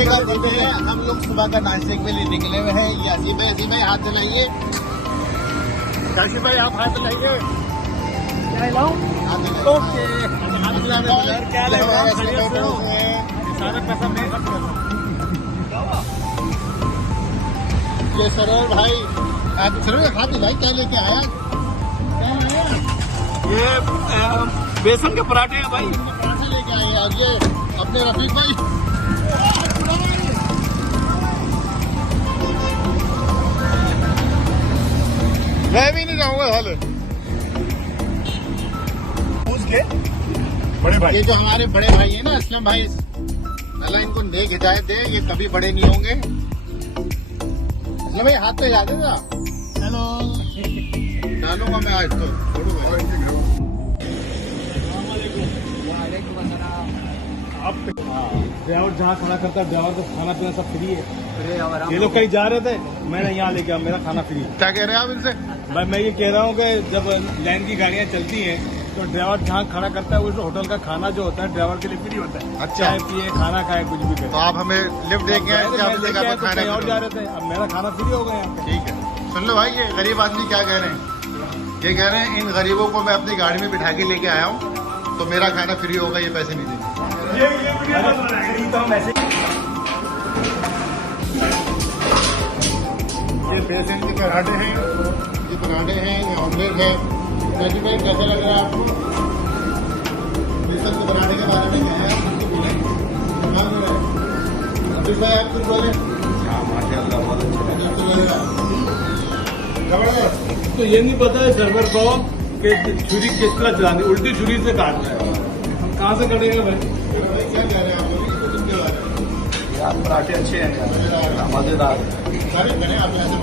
नाश्ते का समय है, हम लोग सुबह का नाश्ते के लिए निकले हुए हैं। ये अजीब भाई हाथ चलाइए। काशिफ भाई आप हाथ चलाइए। ओके क्या सारा पैसा मैं खर्च कर रहा हूँ। ये सरोवर भाई सरोवर खाते भाई क्या लेके आया? ये बेसन के पराठे हैं भाई। पराठे लेके आए और ये अपने रफीक भाई मैं भी नहीं जाऊंगा हाल पूछ के बड़े भाई। ये जो हमारे बड़े भाई है ना असलम भाई, अल्लाह इनको नेक हिदायत दे, ये कभी बड़े नहीं होंगे। असलम भाई हाथ तो याद है ना? हेलो डालूंगा मैं आज तो ड्राइवर जहाँ खाना करता है, ड्राइवर का खाना पीना सब फ्री है। ये लोग कहीं जा रहे थे, मैंने यहाँ लेके मेरा खाना फ्री। क्या कह रहे हैं आप इनसे? मैं ये कह रहा हूँ कि जब लाइन की गाड़ियाँ चलती हैं तो ड्राइवर जहाँ खाना करता है उस होटल का खाना जो होता है ड्राइवर के लिए फ्री होता है। अच्छा। चाय पिए, खाना खाए, कुछ भी करे। तो आप हमें लिफ्ट दे के आए थे, आप लेके आए खाने और जा रहे थे, अब मेरा खाना फ्री हो गया। ठीक है सुन लो भाई, ये गरीब आदमी क्या कह रहे हैं? ये कह रहे हैं इन गरीबों को मैं अपनी गाड़ी में बिठा के लेके आया हूँ तो मेरा खाना फ्री होगा, ये पैसे नहीं देंगे। ये बेसन के पराठे हैं, ये पराठे हैं, ये ऑमलेट है। कैसे भाई कैसा लग रहा है आपको? बेसन के पराठे के बारे में क्या है? अभी भाई आप कुछ बोले? तो ये नहीं पता है सर्वर को कि छुरी किस तरह चलानी, उल्टी छुरी से काटना है। हम कहाँ से कटेंगे भाई? क्या कह रहे हैं आप? उनके बारे में यार पराठे अच्छे हैं, मजेदार। सारे बने आप यहाँ से।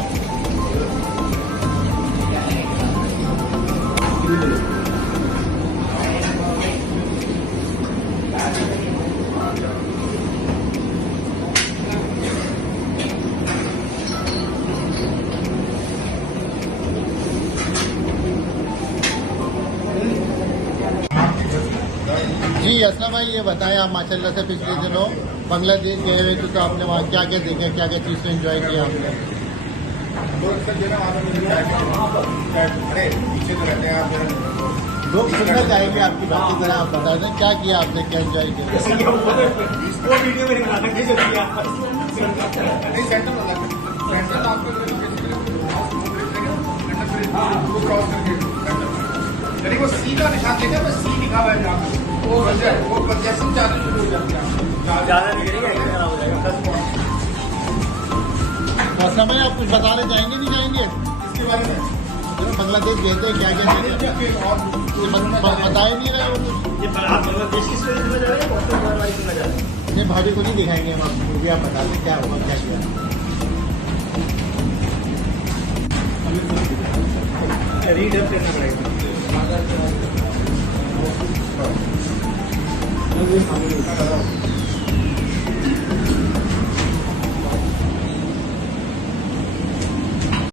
जी असलम भाई ये बताएं आप माशाल्लाह से पिछले दिनों बांग्लादेश गए हुए तो आपने वहाँ क्या क्या देखे, क्या क्या चीज़ से एंजॉय किया आपने? लोग सुनना चाहेंगे आपकी बात की तरह, आप बता दें क्या किया आपने, क्या एंजॉय किया? वो सी का निशान देखा, बस सी लिखा हुआ है जहाँ पे वो कंजेशन ज्यादा शुरू हो जाती है, ज्यादा नहीं करेंगे हो जाएगा। असलम भाई आप कुछ बताने चाहेंगे नहीं चाहेंगे इसके बारे में? बांग्लादेश गए थे क्या क्या बताए नहीं रहे वो कुछ? ये बांग्लादेश की स्टोरी में जा रहे हैं, नहीं भाभी को नहीं दिखाएंगे हम आपको, भी आप बता दें क्या हुआ क्या किया। रीड करना पड़ेगा।